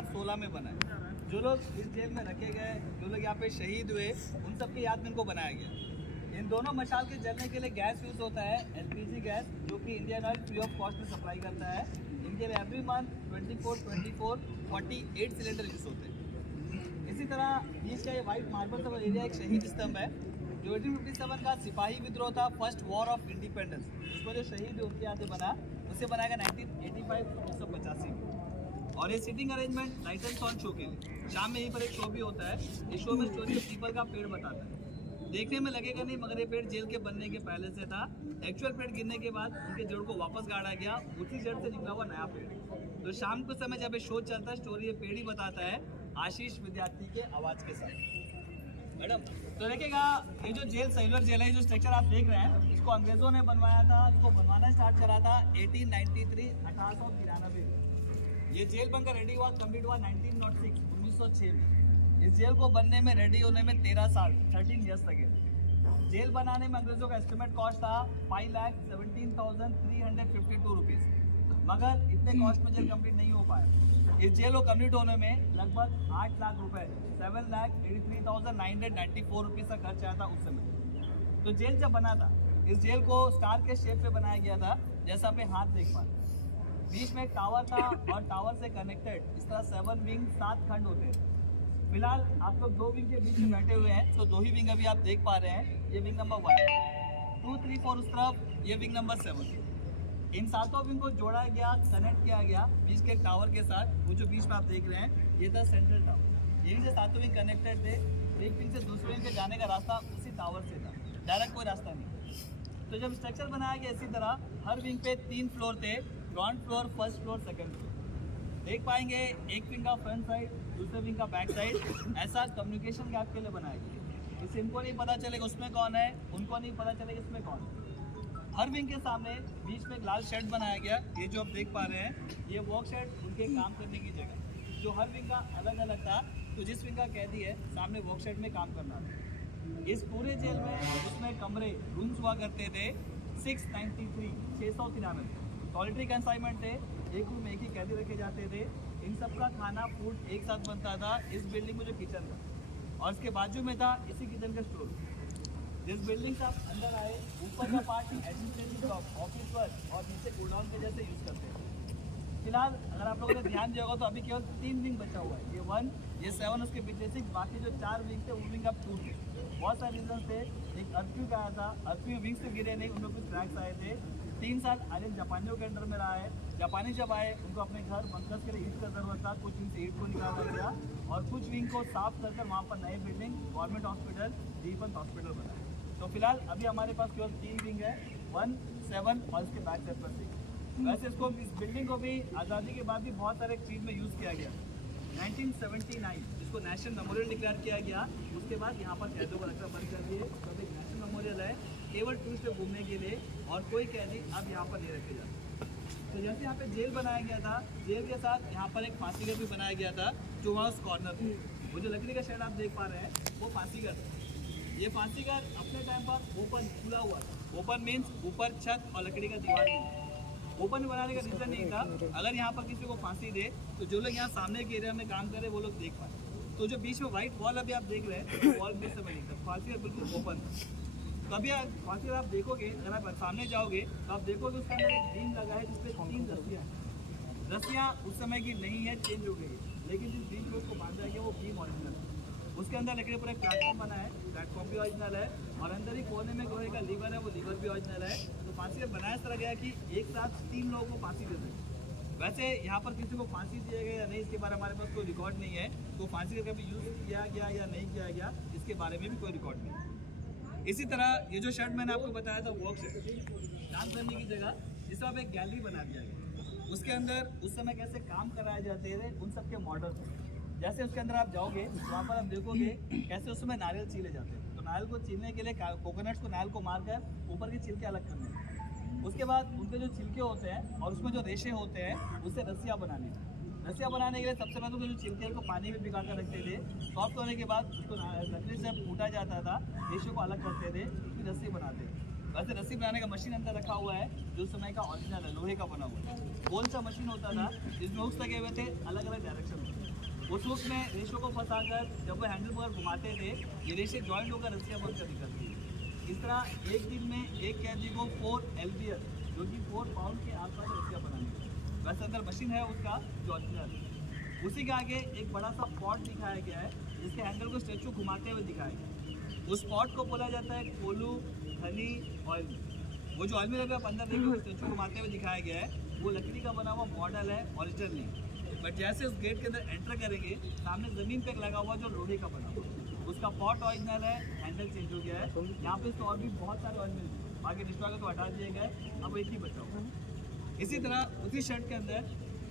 2016 में बना है। जो लोग इस जेल में रखे गए, जो लोग यहाँ पे शहीद हुए, उन सबकी याद में इनको बनाया गया। इन दोनों मशाल के जलने के लिए गैस यूज़ होता है, LPG गैस, जो कि Indian oil free of cost में सप्लाई करता है। इनके लिए एवरी मंथ 48 सिलेंडर यूज़ होते हैं। इसी तरह बीच का ये वाइट मार्बल का एरिया एक शहीद स्तंभ है, जो 1857 का सिपाही विद्रोह था, फर्स्ट वॉर ऑफ इंडिपेंडेंस, उसको जो शहीद है उनके हाथ से बना, उसे बनाया गया 1985 में। और ये seating arrangement light and sound show के लिए, शाम में यहीं पर एक शो भी होता है। इस शो में स्टोरी ऑफ पीपल का पेड़ बताता है। देखने में लगेगा नहीं, मगर ये पेड़ जेल के बनने के पहले से था। एक्चुअल पेड़ गिरने के बाद उनके जड़ को वापस गाड़ा गया, उसी जड़ से निकला हुआ नया पेड़। तो शाम के समय जब ये शो चलता है, स्टोरी ये पेड़ ही बताता है, आशीष विद्यार्थी के आवाज़ के साथ। मैडम तो देखिएगा, ये जो जेल सेलुलर जेल है, जो स्ट्रक्चर आप देख रहे हैं, इसको अंग्रेजों ने बनवाया था। इसको बनवाना स्टार्ट करा था 1893 ये जेल बनकर रेडी हुआ, कंप्लीट हुआ 1906 में। इस जेल को बनने में, रेडी होने में 13 साल 13 ईयर्स लगे। जेल बनाने में अंग्रेजों का एस्टिमेट कॉस्ट था 5,17,352 रुपीज़, मगर इतने कॉस्ट में जेल कंप्लीट नहीं हो पाया। इस जेल को कंप्लीट होने में लगभग 8 लाख रुपए 7,83,994 रुपीज़ का खर्च आया था उस समय। तो जेल जब बना था, इस जेल को स्टार के शेप में बनाया गया था, जैसा आप हाथ देख पा रहे। बीच में एक टावर था और टावर से कनेक्टेड इस तरह 7 विंग 7 खंड होते हैं। फिलहाल आप लोग 2 विंग के बीच में बैठे हुए हैं, तो 2 ही विंग अभी आप देख पा रहे हैं। ये विंग नंबर 1, 2, 3, 4 उस तरफ, ये विंग नंबर 7। इन 7 विंग को जोड़ा गया, कनेक्ट किया गया बीच के टावर के साथ। वो जो बीच में आप देख रहे हैं, ये था सेंट्रल टावर। यहीं से 7 विंग कनेक्टेड थे। एक विंग से दूसरे विंग पे जाने का रास्ता उसी टावर से था, डायरेक्ट कोई रास्ता नहीं। तो जब स्ट्रक्चर बनाया गया, इसी तरह हर विंग पे 3 फ्लोर थे, ground floor, first floor, second floor. देख पाएंगे एक विंग का फ्रंट साइड, दूसरे विंग का बैक साइड, ऐसा कम्युनिकेशन गैप के लिए बनाया गया। इससे इनको नहीं पता चलेगा उसमें कौन है, उनको नहीं पता चलेगा इसमें कौन है। हर विंग के सामने बीच में एक लाल शेड बनाया गया। ये जो आप देख पा रहे हैं, ये वर्क शेड, उनके काम करने की जगह, जो हर विंग का अलग अलग था। तो जिस विंग का कैदी है, सामने वर्क शेड में काम करना था। इस पूरे जेल में उसमें कमरे, रूम्स हुआ करते थे 693 सॉलिटरी कंसाइनमेंट थे। एक रूम में एक ही कैदी रखे जाते थे। इन सब का खाना, फूड एक साथ बनता था। इस बिल्डिंग में जो किचन था, और इसके बाजू में था इसी किचन का स्टोर। जिस बिल्डिंग से आप अंदर आए, ऊपर का part administrative block, office work और नीचे गोडाउन के जैसे यूज़ करते हैं। फिलहाल अगर आप लोगों ने ध्यान दिया होगा, तो अभी केवल 3 विंग बचा हुआ है। ये 1, ये 7, उसके पीछे 6, बाकी जो 4 विंग थे, वो विंग अब टूट गए। बहुत सारे रीजन थे। एक अर्थक्वेक आया था, अर्थक्वेक विंग से गिरे नहीं, उनमें कुछ क्रैक्स आए थे। 3 साल आइलैंड जापानियों के अंडर में रहा है। जापानी जब आए, उनको अपने घर बंकर्स के लिए ईट का जरूरत था। कुछ विंग से ईट को निकाला गया और कुछ विंग को साफ कर वहाँ पर नए बिल्डिंग, गवर्नमेंट हॉस्पिटल, दीपक हॉस्पिटल बनाए। तो फिलहाल अभी हमारे पास केवल 3 विंग है, 1, 7 और इसके बैक साइड पर 6। वैसे इसको, इस बिल्डिंग को भी आज़ादी के बाद भी बहुत सारे चीज़ में यूज़ किया गया। 1979 इसको नेशनल मेमोरियल डिक्लेयर किया गया। उसके बाद यहाँ पर कैदियों को रखना बंद कर दिए। तो एक नेशनल मेमोरियल है, केवल टूरिस्ट घूमने के लिए, और कोई कैदी अब यहाँ पर नहीं रखे जाते। तो जैसे यहाँ पे जेल बनाया गया था, जेल के साथ यहाँ पर एक फांसी घर भी बनाया गया था, जो वहाँ उस कॉर्नर पे। वो जो लकड़ी का शेड आप देख पा रहे हैं, वो फांसी घर था। ये फांसी घर अपने टाइम पर ओपन खुला हुआ था। ओपन मीन्स ऊपर छत और लकड़ी का दीवार नहीं। ओपन बनाने का रीज़न नहीं था, अगर यहाँ पर किसी को फांसी दे, तो जो लोग यहाँ सामने के एरिया में काम कर रहे हैं, वो लोग देख पाए। तो जो बीच में व्हाइट वॉल अभी आप देख रहे हैं, वॉल बीच से बनी था, फांसी घर बिल्कुल ओपन था। तो अभी फांसी घर आप देखोगे, अगर आप सामने जाओगे, तो आप देखोगे उसके अंदर एक बीम लगा है, जिसपे 3 रस्सियाँ उस समय की नहीं है, चेंज हो गई है। लेकिन जिस बीम पे उसको बांधा गया, वो बीम ओरिजिनल है। उसके अंदर लकड़ी पर एक प्लेटफॉर्म बना है, प्लेटफॉर्म भी ओरिजिनल है, और अंदर ही कोने में लोहे का लीवर है, वो लीवर भी ओरिजिनल है। तो फांसी बनाया इस तरह गया कि एक साथ 3 लोगों को फांसी दे दें। वैसे यहाँ पर किसी को फांसी दिया गया या नहीं, इसके बारे में हमारे पास कोई रिकॉर्ड नहीं है। तो फांसी का कभी यूज़ किया गया या नहीं किया गया, इसके बारे में भी कोई रिकॉर्ड नहीं है। इसी तरह ये जो शर्ट मैंने आपको बताया था, वर्क शेड, डांस करने की जगह, इस तरह एक गैलरी बना दिया गया। उसके अंदर उस समय कैसे काम कराए जाते थे, उन सब के मॉडल थे। जैसे उसके अंदर आप जाओगे, वहाँ पर आप देखोगे कैसे उस समय नारियल छीले जाते हैं। तो नारियल को छीलने के लिए कोकोनट्स को, नारियल को मारकर ऊपर के छिलके अलग करने हैं। उसके बाद उनके जो छिलके होते हैं और उसमें जो रेशे होते हैं, उससे रस्सियाँ बनानी। रस्सियाँ बनाने के लिए सबसे पहले तो जो छिलके को पानी में भिगा कर रखते थे। सॉफ्ट होने के बाद उसको लकड़ी से फूटा जाता था, रेशे को अलग करते थे, उसकी रस्सी बनाते थे। वैसे रस्सी बनाने का मशीन अंदर रखा हुआ है, जो समय का ओरिजिनल है, लोहे का बना हुआ है। गोल सा मशीन होता था, जिसमें हुक्स लगे हुए थे अलग अलग डायरेक्शन में। उस वक्त में रेशो को फंसाकर जब वो हैंडल पकड़ घुमाते थे, ये रेशे जॉइंट होकर रस्सियाँ बनकर निकलती है। इस तरह एक दिन में एक कैदी को 4 LBS जो कि 4 पाउंड के आसपास रस्सियाँ बनानी। वैसे अंदर मशीन है उसका जो ओरिजिनल है। उसी के आगे एक बड़ा सा पॉट दिखाया गया है जिसके हैंडल को स्टैचू घुमाते हुए दिखाया गया। उस पॉट को बोला जाता है कोलू हनी ऑयल। वो जो ऑयल में लगा अंदर देखो स्टैचू घुमाते हुए दिखाया गया है, वो लकड़ी का बना हुआ मॉडल है, ओरिजिनल नहीं। बट जैसे उस गेट के अंदर एंटर करेंगे सामने ज़मीन पे लगा हुआ जो लोहे का बना हुआ, उसका पॉट ओरिजिनल है, हैंडल चेंज हो गया है। यहाँ पे तो और भी बहुत सारे ऑयल मिलते हैं, बाकी डिस्ट्रॉय को हटा दिए गए, अब एक ही बचा हुआ। इसी तरह उसी शर्ट के अंदर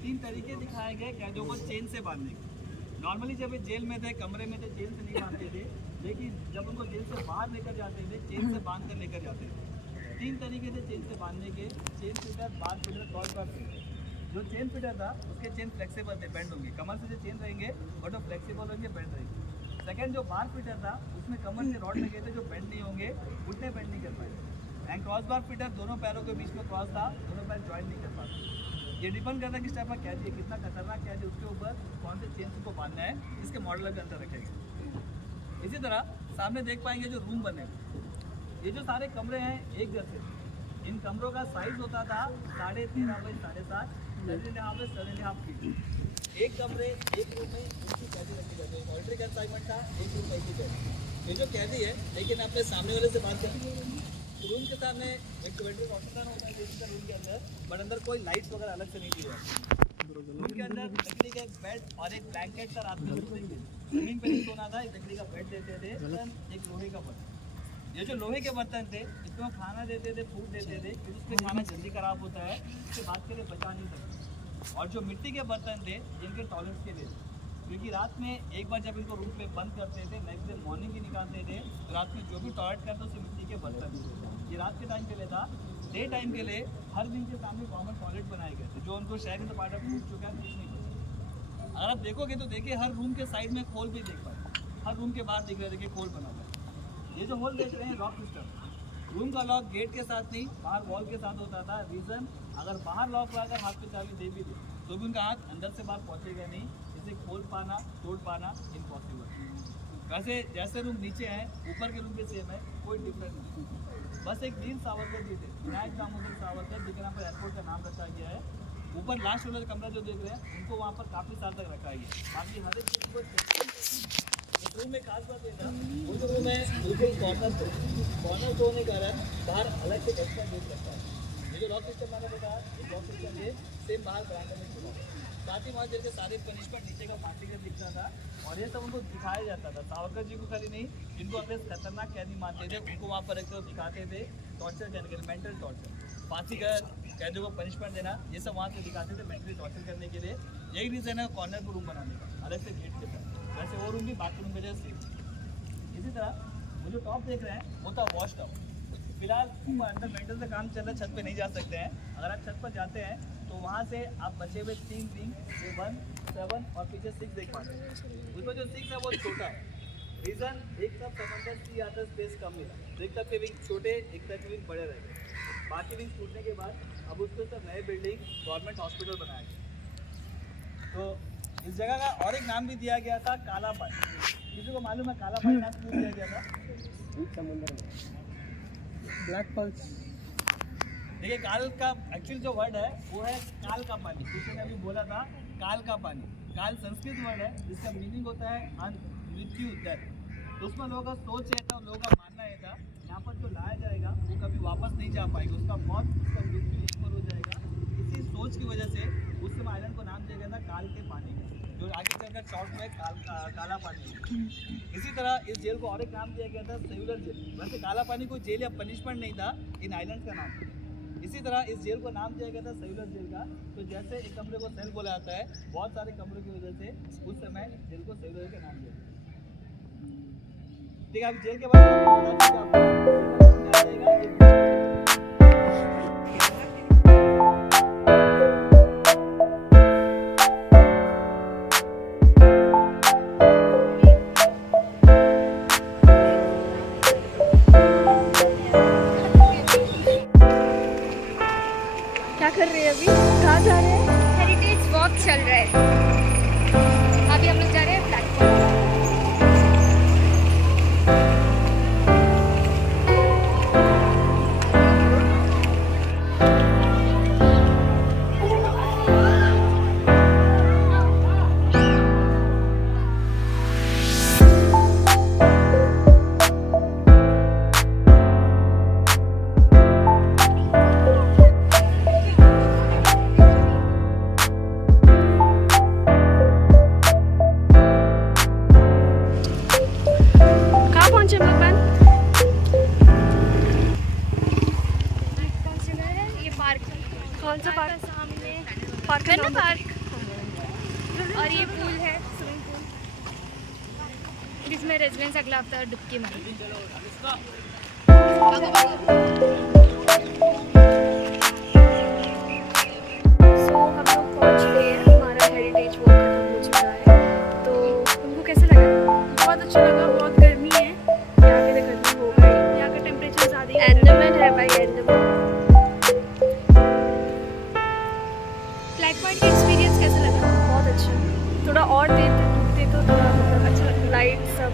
3 तरीके दिखाए गए कैदियों को चेन से बांधने के। नॉर्मली जब ये जेल में थे, कमरे में थे, चेन से नहीं बांधते थे, लेकिन जब उनको जेल से बाहर लेकर जाते थे चेन से बांध कर लेकर जाते थे। 3 तरीके थे चेन से बांधने के, चेन फिटर, बार फिटर, कॉल बार फिटर। जो चेन फिटर था उसके चेन फ्लेक्सिबल थे, बेंड होंगे, कमर से जो चेन रहेंगे बट वो फ्लेक्सिबल होंगे, बेंड रहेंगे। सेकंड जो बार फिटर था उसमें कमर से रॉड लगे थे जो बेंड नहीं होंगे, उतने बेंड नहीं कर पाए। एंड क्रॉस बार फिटर दोनों पैरों के बीच में क्रॉस था, दोनों पैर ज्वाइन नहीं कर पाते। ये डिपेंड करता है किस टाइप का कैदी है, कितना खतरनाक कैदी, उसके ऊपर कौन से चेन को बांधना है, इसके मॉडल के अंदर रखेंगे। इसी तरह सामने देख पाएंगे जो रूम बने, ये जो सारे कमरे हैं एक जैसे। इन कमरों का साइज होता था 13.5 बाई 7.5, 7.5 बाई 7.5 फीट। एक कमरे एक रूम में उनकी कैदी रखी जाती है। मॉनिटरी कंसाइनमेंट था, एक रूम में एक ही कैदी। ये जो कैदी है, लेकिन अपने सामने वाले से बात करें, रूम के सामने एक कमेंट्री ऑफिसर होता है रूम के अंदर, बट अंदर कोई लाइट्स वगैरह अलग से नहीं दी जाती। रूम के अंदर लकड़ी का एक बेड और एक ब्लैंकेट का रात में सोते थे। जमीन पे नहीं सोना था, एक लकड़ी का बेड देते थे, एक लोहे का बर्तन। ये जो लोहे के बर्तन थे इसमें खाना देते थे, फूड देते थे, क्योंकि उसमें खाना जल्दी खराब होता है, उसके बाद के लिए बचा नहीं सकते। और जो मिट्टी के बर्तन थे जिनके टॉयलेट्स के लिए, क्योंकि रात में एक बार जब इनको रूम पे बंद करते थे, नेक्स्ट डे मॉर्निंग ही निकालते थे, तो रात में जो भी टॉयलेट करते उसे मिट्टी के बर्तन। ये रात के टाइम के लिए था। डे टाइम के लिए हर दिन के सामने कॉमन टॉयलेट बनाए गए थे, जो उनको शहर में पार्ट ऑफ टूट चुका है, कुछ नहीं बचा। अगर आप देखोगे तो देखिए हर रूम के साइड में खोल भी देख पाए, हर रूम के बाहर दिख रहे देखिए खोल बना हुआ है। ये जो होल देख रहे हैं लॉक सिस्टम, रूम का लॉक गेट के साथ नहीं बाहर वॉल के साथ होता था। रीज़न, अगर बाहर लॉक लगाकर हाथ पे चाबी दे भी दे तो भी उनका हाथ अंदर से बाहर पहुंचेगा नहीं, इसे खोल पाना, तोड़ पाना इम्पॉसिबल। वैसे जैसे रूम नीचे हैं ऊपर के रूम के सेम है, कोई डिफरेंस नहीं। बस एक वीर सावरकर जी थे, विनायक दामोदर सावरकर, जिनके नाम पर एयरपोर्ट का नाम रखा गया है। ऊपर लास्ट वाला कमरा जो देख रहे हैं उनको वहाँ पर काफ़ी साल तक रखा गया। बाकी हर एक चीज़ को इस रूम में खास बात ये था, उस रूम में बिल्कुल कॉर्नर तो होने के कारण बाहर अलग से एक्स्ट्रा गेट रखा है। ये जो लॉक सिस्टम मैंने बताया, लॉक सिस्टम ये सेम बाहर बरामदे में खुला। साथ ही वहाँ जैसे सारे पनिशमेंट नीचे का पार्टी का दिखता था और ये सब उनको दिखाया जाता था। सावरकर जी को खाली नहीं, जिनको अपने खतरनाक कैदी मानते थे उनको वहाँ पर एक दिखाते थे, टॉर्चर करने के लिए, मेंटल टॉर्चर, फांसी कर कैदियों को पनिशमेंट देना, ये सब वहाँ से दिखाते थे मेंटली टॉर्चर करने के लिए। यही रीज़न है कॉर्नर को रूम बनाने का, अलग से गेट के साथ। वैसे वो रूम भी बाथरूम में जैसे। इसी तरह वो जो टॉप देख रहे हैं वो था वॉश टॉप। फिलहाल अंडर मेंटल से काम चल रहा है, छत पे नहीं जा सकते हैं। अगर आप छत पर जाते हैं तो वहाँ से आप बचे हुए 3 विंग, 1, 7 और पीछे 6 देख पाते हैं। उसमें जो 6 है वो छोटा है। रीज़न, एक तरफ समंदर सी आता स्पेस कम मिला, तो एक तरफ के विंग छोटे, एक तरफ के विंग बड़े रह गए। बाकी विंग टूटने के बाद अब उसको सब नए बिल्डिंग गवर्नमेंट हॉस्पिटल बनाया गया। तो इस जगह का और एक नाम भी दिया गया था काला पानी। किसी को मालूम है काला पानी नाम क्यों दिया गया था? समुद्र में ब्लैक पल्स। देखिए काल का एक्चुअल जो वर्ड है वो है काल का पानी। किसी ने अभी बोला था काल का पानी। काल संस्कृत वर्ड है जिसका मीनिंग होता है अंत, मृत्यु, डेथ। तो उसमें लोगों का सोच ये था, लोगों का मानना ये था यहाँ पर जो लाया जाएगा वो कभी वापस नहीं जा पाएगा, उसका मौत, उसका मृत्यु यहीं पर हो जाएगा। इसी सोच की वजह से उस समय आइलैंड को नाम दिया गया था काल के पानी, जो आगे चलकर शॉर्ट में काला पानी। इसी तरह इस जेल को और एक नाम दिया गया था सेल्युलर जेल। वैसे काला पानी कोई जेल या पनिशमेंट नहीं था, इन आइलैंड का नाम। इसी तरह इस जेल को नाम दिया गया था सेल्युलर जेल का। तो जैसे एक कमरे को सेल बोला जाता है, बहुत सारे कमरों की वजह से उस समय जेल को सेल्युलर का नाम दिया। ठीक है, अब जेल के बारे में क्या कर रहे हैं अभी? कहाँ जा रहे हैं? हेरिटेज वॉक चल रहा है। अभी हम लोग जा रहे हैं प्लेटफॉर्म। कहाँ पहुँचे हम लोग मैम? कौन सी जगह है ये? पार्क। कौन सा पार्क? सामने पार्क है ना, पार्क। और ये पूल है, स्विमिंग पूल, जिसमें रेजिडेंस अगला हफ्ता डुबकी मारेगी। सो हम लोग पहुँच गए हैं, हमारा हेरिटेज वॉक खत्म हो चुका है। तो तुमको कैसा लगा? बहुत अच्छा लगा। बहुत गर्मी है यहाँ पे, तो गर्मी होगा ही, यहाँ का टेम्परेचर ज़्यादा ही अंडमान है भाई, अंडमान। ब्लैक पॉइंट का एक्सपीरियंस कैसा लगा? बहुत अच्छा। थोड़ा और देर तक रुकते तो थोड़ा मतलब अच्छा लगता, लाइट सब